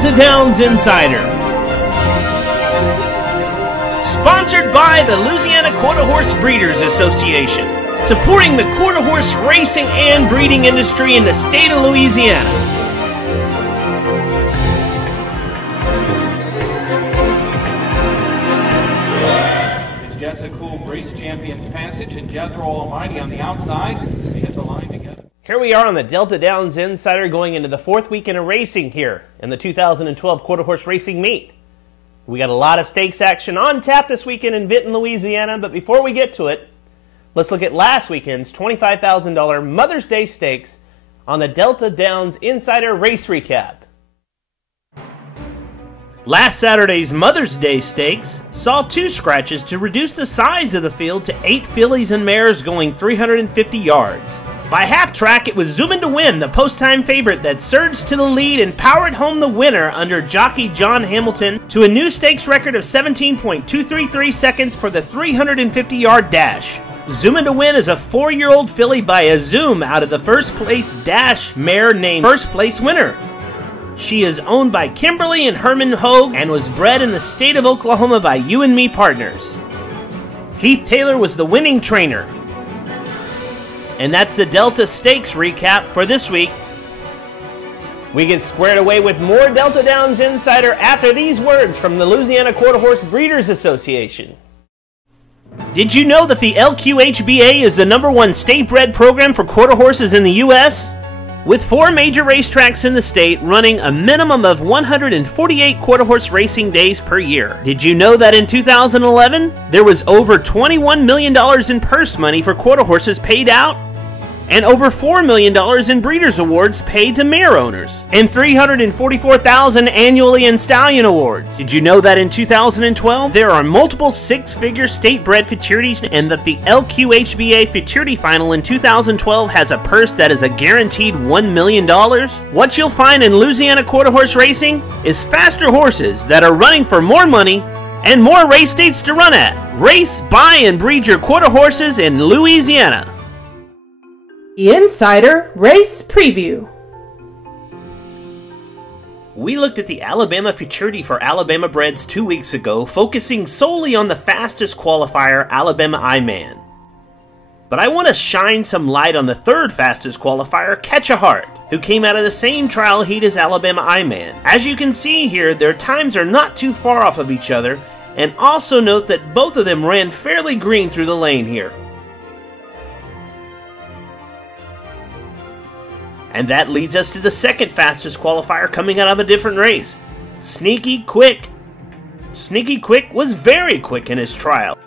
Delta Downs Insider. Sponsored by the Louisiana Quarter Horse Breeders Association, supporting the quarter horse racing and breeding industry in the state of Louisiana. It's Jessica Breeds Champions Passage and Jethro Almighty on the outside. They hit the line together. Here we are on the Delta Downs Insider going into the fourth weekend of racing here in the 2012 Quarter Horse Racing Meet. We got a lot of stakes action on tap this weekend in Vinton, Louisiana, but before we get to it, let's look at last weekend's $25,000 Mother's Day Stakes on the Delta Downs Insider Race Recap. Last Saturday's Mother's Day Stakes saw 2 scratches to reduce the size of the field to 8 fillies and mares going 350 yards. By half track, it was Zoomin' to Win, the post-time favorite that surged to the lead and powered home the winner under jockey John Hamilton to a new stakes record of 17.233 seconds for the 350-yard dash. Zoomin' to Win is a 4-year-old filly by a Zoom out of the first place dash mare named First Place Winner. She is owned by Kimberly and Herman Hogue and was bred in the state of Oklahoma by You and Me Partners. Heath Taylor was the winning trainer. And that's the Delta Stakes recap for this week. We get squared away with more Delta Downs Insider after these words from the Louisiana Quarter Horse Breeders Association. Did you know that the LQHBA is the #1 state-bred program for quarter horses in the U.S.? With 4 major racetracks in the state running a minimum of 148 quarter horse racing days per year. Did you know that in 2011, there was over $21 million in purse money for quarter horses paid out? And over $4 million in Breeders' Awards paid to mare owners, and $344,000 annually in Stallion Awards. Did you know that in 2012, there are multiple 6-figure state-bred futurities, and that the LQHBA Futurity Final in 2012 has a purse that is a guaranteed $1 million? What you'll find in Louisiana quarter horse racing is faster horses that are running for more money and more race dates to run at. Race, buy, and breed your quarter horses in Louisiana. The Insider Race Preview. We looked at the Alabama Futurity for Alabama Breds 2 weeks ago, focusing solely on the fastest qualifier, Alabama I-Man. But I want to shine some light on the third fastest qualifier, Catch a Heart, who came out of the same trial heat as Alabama I-Man. As you can see here, their times are not too far off of each other, and also note that both of them ran fairly green through the lane here. And that leads us to the second fastest qualifier coming out of a different race, Sneaky Quick. Sneaky Quick was very quick in his trial,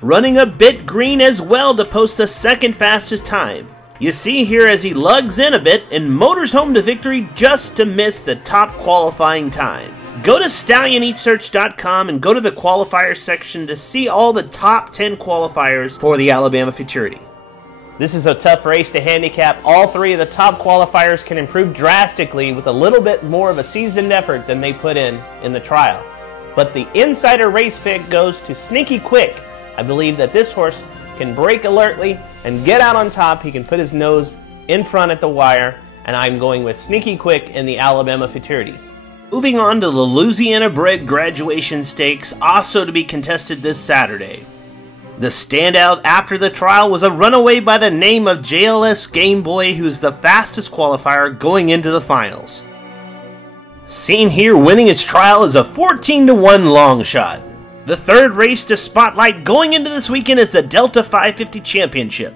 running a bit green as well to post the second fastest time. You see here as he lugs in a bit and motors home to victory just to miss the top qualifying time. Go to StallionEatSearch.com and go to the qualifiers section to see all the top 10 qualifiers for the Alabama Futurity. This is a tough race to handicap. All 3 of the top qualifiers can improve drastically with a little bit more of a seasoned effort than they put in the trial. But the Insider Race pick goes to Sneaky Quick. I believe that this horse can break alertly and get out on top. He can put his nose in front at the wire, and I'm going with Sneaky Quick in the Alabama Futurity. Moving on to the Louisiana Bred Graduation Stakes, also to be contested this Saturday. The standout after the trial was a runaway by the name of JLS Game Boy, who's the fastest qualifier going into the finals. Seen here winning his trial is a 14-to-1 long shot. The third race to spotlight going into this weekend is the Delta 550 Championship.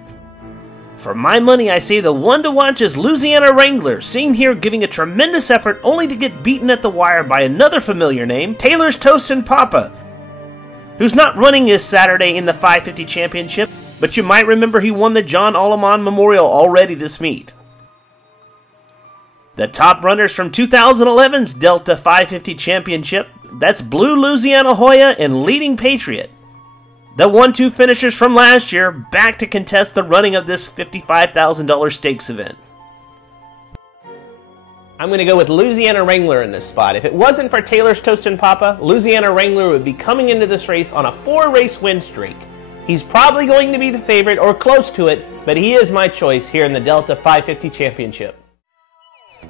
For my money, I say the one to watch is Louisiana Wrangler, seen here giving a tremendous effort only to get beaten at the wire by another familiar name, Taylor's Toast and Papa, who's not running this Saturday in the 550 Championship, but you might remember he won the John Allemande Memorial already this meet. The top runners from 2011's Delta 550 Championship, that's Blue Louisiana Hoya and Leading Patriot. The 1-2 finishers from last year back to contest the running of this $55,000 stakes event. I'm going to go with Louisiana Wrangler in this spot. If it wasn't for Taylor's Toast and Papa, Louisiana Wrangler would be coming into this race on a 4-race win streak. He's probably going to be the favorite or close to it, but he is my choice here in the Delta 550 Championship.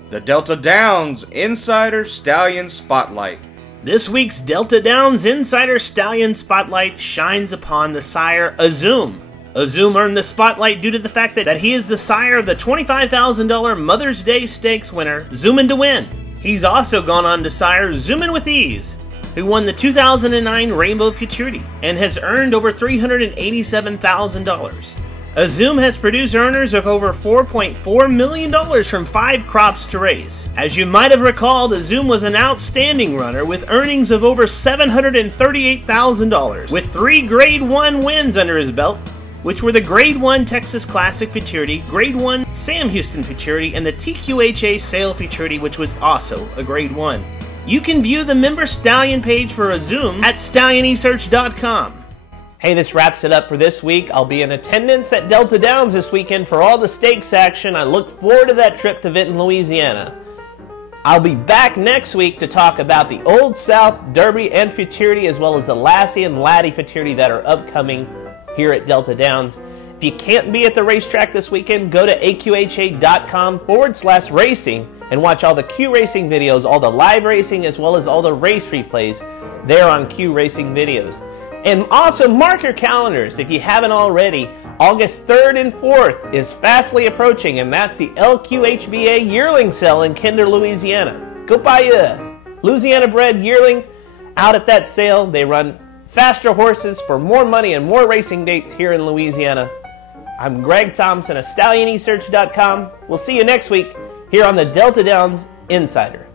The Delta Downs Insider Stallion Spotlight. This week's Delta Downs Insider Stallion Spotlight shines upon the sire Azum. Azum earned the spotlight due to the fact that he is the sire of the $25,000 Mother's Day Stakes winner, Zoomin' to Win. He's also gone on to sire Zoomin' with Ease, who won the 2009 Rainbow Futurity and has earned over $387,000. Azum has produced earners of over $4.4 million from 5 crops to race. As you might have recalled, Azum was an outstanding runner with earnings of over $738,000, with 3 Grade 1 wins under his belt, which were the Grade 1 Texas Classic Futurity, Grade 1 Sam Houston Futurity, and the TQHA Sale Futurity, which was also a Grade 1. You can view the member Stallion page for Azum at stallionesearch.com. Hey, this wraps it up for this week. I'll be in attendance at Delta Downs this weekend for all the stakes action. I look forward to that trip to Vinton, Louisiana. I'll be back next week to talk about the Old South Derby and Futurity, as well as the Lassie and Laddie Futurity that are upcoming here at Delta Downs. If you can't be at the racetrack this weekend, go to aqha.com/racing and watch all the Q Racing videos, all the live racing, as well as all the race replays there on Q Racing videos. And also mark your calendars if you haven't already. August 3rd and 4th is fastly approaching, and that's the LQHBA yearling sale in Kinder, Louisiana. Go buy a Louisiana-bred yearling out at that sale. They run faster horses for more money and more racing dates here in Louisiana. I'm Greg Thompson of StallionEsearch.com. We'll see you next week here on the Delta Downs Insider.